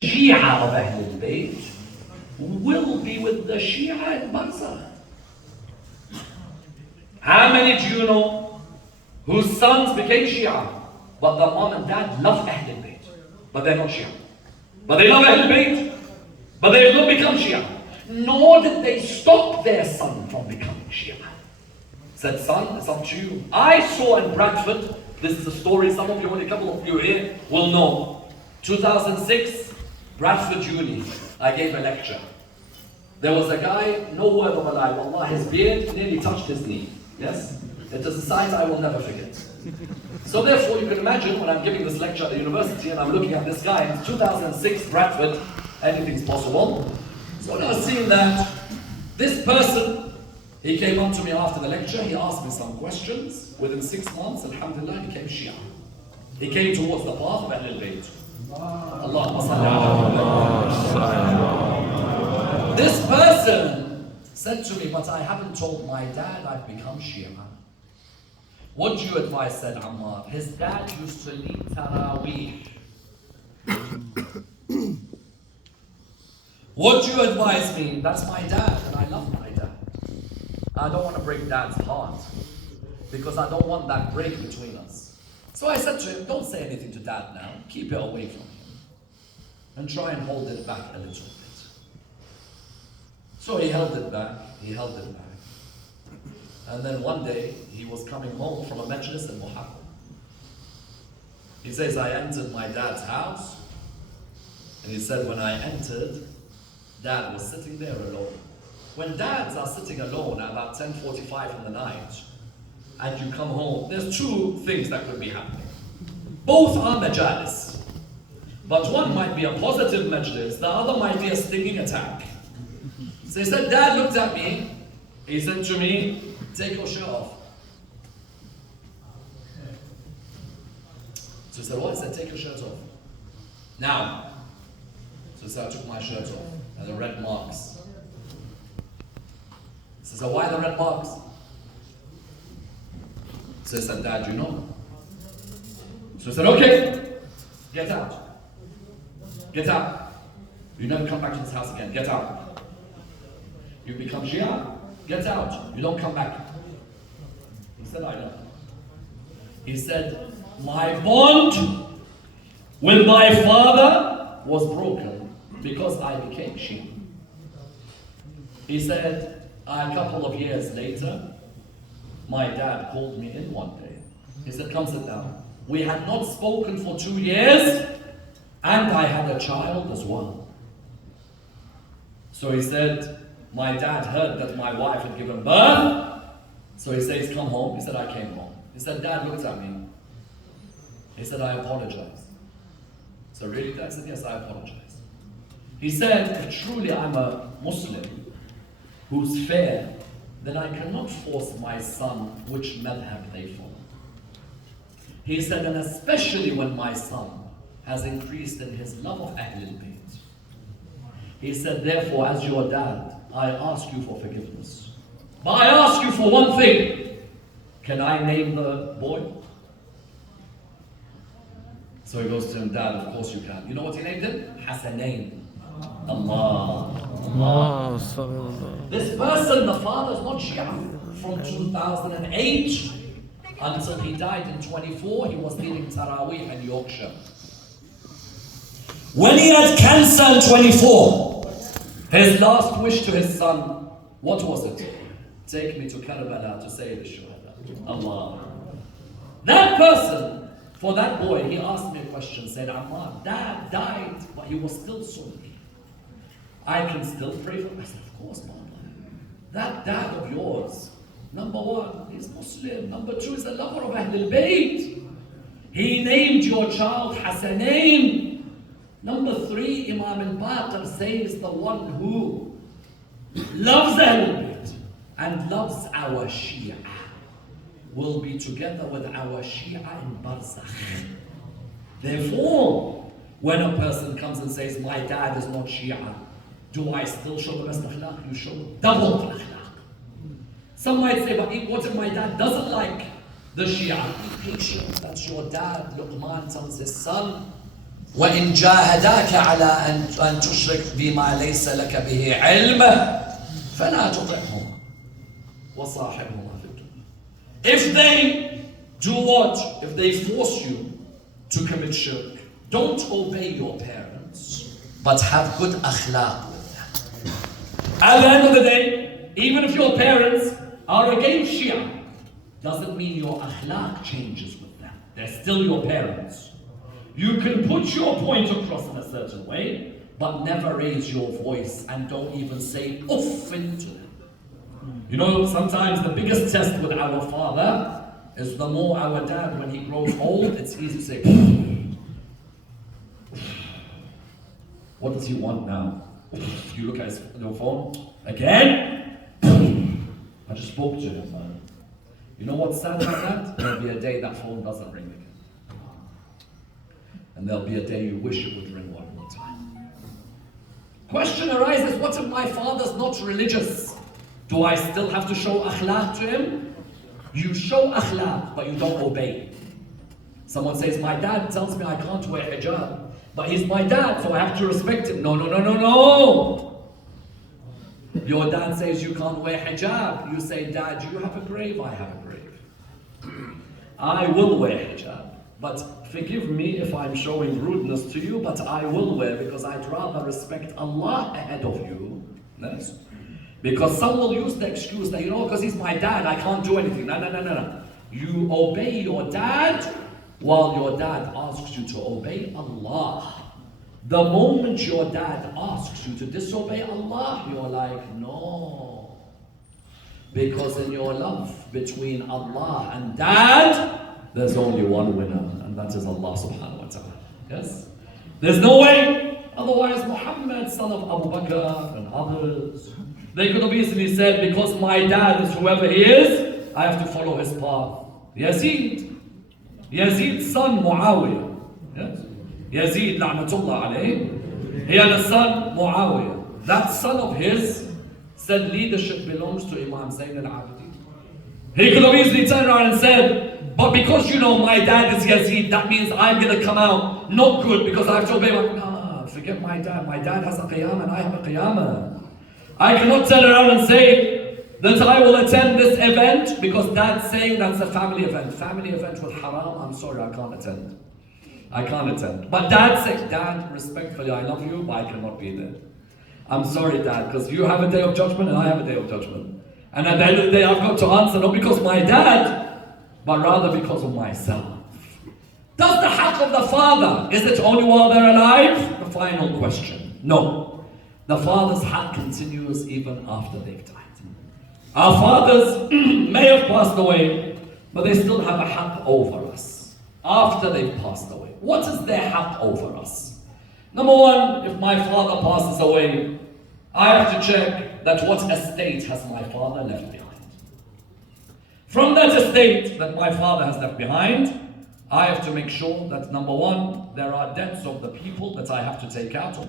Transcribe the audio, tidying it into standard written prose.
Shia of Ahlul Bayt will be with the Shia in Barzakh. How many do you know whose sons became Shia, but the mom and dad love Ahlul Bayt, but they're not Shia? But they love Ahlul Bayt, but they have not become Shia. Nor did they stop their son from becoming Shia. Said, son, it's up to you. I saw in Bradford, this is a story some of you, only a couple of you here will know. 2006, Bradford Uni, I gave a lecture. There was a guy, no word of a lie, wallah, his beard nearly touched his knee. Yes? It is a sight I will never forget. So therefore, you can imagine when I'm giving this lecture at the university and I'm looking at this guy in 2006, Bradford, anything's possible. So when I was seeing that, this person, he came up to me after the lecture, he asked me some questions. Within 6 months, alhamdulillah, he became Shia. He came towards the path of Ahlul Bayt. Allahumma salli. This person said to me, but I haven't told my dad I've become Shia. What do you advise, said Amaar? His dad used to lead Taraweeh. What do you advise me? That's my dad, and I love my dad. I don't want to break dad's heart, because I don't want that break between us. So I said to him, don't say anything to dad now. Keep it away from him. And try and hold it back a little bit. So he held it back. And then one day, he was coming home from a Majlis in Muharram. He says, I entered my dad's house. And he said, when I entered, dad was sitting there alone. When dads are sitting alone at about 10:45 in the night, and you come home, there's two things that could be happening. Both are majalis. But one might be a positive majlis, the other might be a stinging attack. So he said, dad looked at me, he said to me, take your shirt off. So he said, what? He said, take your shirt off. Now. So he said, I took my shirt off, and the red marks. So he said, why the red marks? So he said, dad, you know. So he said, okay, get out. Get out. You never come back to this house again. Get out. You become Shia. Get out. You don't come back. He said, I know. He said, my bond with my father was broken because I became Shia. He said, a couple of years later, my dad called me in one day. He said, come sit down. We had not spoken for 2 years, and I had a child as well. So he said, my dad heard that my wife had given birth. So he says, come home. He said, I came home. He said, dad looked at me. He said, I apologize. So really, dad said, yes, I apologize. He said, if truly I'm a Muslim who's fair, then I cannot force my son which madhab they follow. He said, and especially when my son has increased in his love of Ahlul Bayt. He said, therefore, as your dad, I ask you for forgiveness. But I ask you for one thing. Can I name the boy? So he goes to him, dad, of course you can. You know what he named him? Hassanain. Allah. This person, the father, is not Shia. From 2008 until he died in 24, he was leading Taraweeh in Yorkshire. When he had cancer in 24, his last wish to his son, what was it? Take me to Karbala to say the Shuhada. Allah. That person, for that boy, he asked me a question, said, Amaar, dad died, but he was still Sunni. I can still pray for him. I said, of course, Mama. That dad of yours, number one, he's Muslim. Number two, he's a lover of Ahlul Bayt. He named your child Hassanain. Number three, Imam al-Baqir says the one who loves Ahlul Bayt and loves our Shia will be together with our Shia in Barzakh. Therefore, when a person comes and says, my dad is not Shia, do I still show the best akhlaq? You show double akhlaq. Some might say, but what if my dad doesn't like the Shia? Be patient, that's your dad. Luqman tells his son, وإن جاهداك على أن تشرك بما ليس لك به علم فلا تطعهما وصاحبهما في الدنيا. If they do what? If they force you to commit shirk, don't obey your parents, but have good akhlaq with them. At the end of the day, even if your parents are against Shia, doesn't mean your akhlaq changes with them. They're still your parents. You can put your point across in a certain way, but never raise your voice and don't even say uffin to them. You know, sometimes the biggest test with our father is the more our dad, when he grows old, it's easy to say, what does he want now? You look at your phone, again? I just spoke to him, man. You know what's sad about that? There'll be a day that phone doesn't ring again. And there'll be a day you wish it would ring one more time. Question arises, what if my father's not religious? Do I still have to show akhlaq to him? You show akhlaq, but you don't obey. Someone says, my dad tells me I can't wear hijab, but he's my dad, so I have to respect him. No. Your dad says you can't wear hijab. You say, Dad, you have a grave, I have a grave. I will wear hijab, but forgive me if I'm showing rudeness to you, but I will wear because I'd rather respect Allah ahead of you. Yes? Because some will use the excuse that, because he's my dad, I can't do anything. No. You obey your dad while your dad asks you to obey Allah. The moment your dad asks you to disobey Allah, you're like, no. Because in your love between Allah and dad, there's only one winner, and that is Allah subhanahu wa ta'ala. Yes? There's no way. Otherwise, Muhammad, son of Abu Bakr and others, they could have easily said, because my dad is whoever he is, I have to follow his path. Yazid's son Muawiyah. Yes? Yazid, la'natullah alayhi, he had a son Muawiyah. That son of his said leadership belongs to Imam Zayn al-Abidin. He could have easily turned around and said, but because my dad is Yazid, that means I'm going to come out not good because I have to obey forget my dad. My dad has a qiyamah and I have a qiyamah. I cannot turn around and say that I will attend this event because dad's saying that's a family event. Family event with haram, I'm sorry, I can't attend. But dad says, Dad, respectfully, I love you, but I cannot be there. I'm sorry, Dad, because you have a day of judgment and I have a day of judgment. And at the end of the day, I've got to answer not because of my dad, but rather because of myself. Does the haqq of the father, is it only while they're alive? The final question. No. The father's haqq continues even after they've died. Our fathers may have passed away, but they still have a haqq over us after they've passed away. What is their haqq over us? Number one, if my father passes away, I have to check that what estate has my father left behind. From that estate that my father has left behind, I have to make sure that number one, there are debts of the people that I have to take out.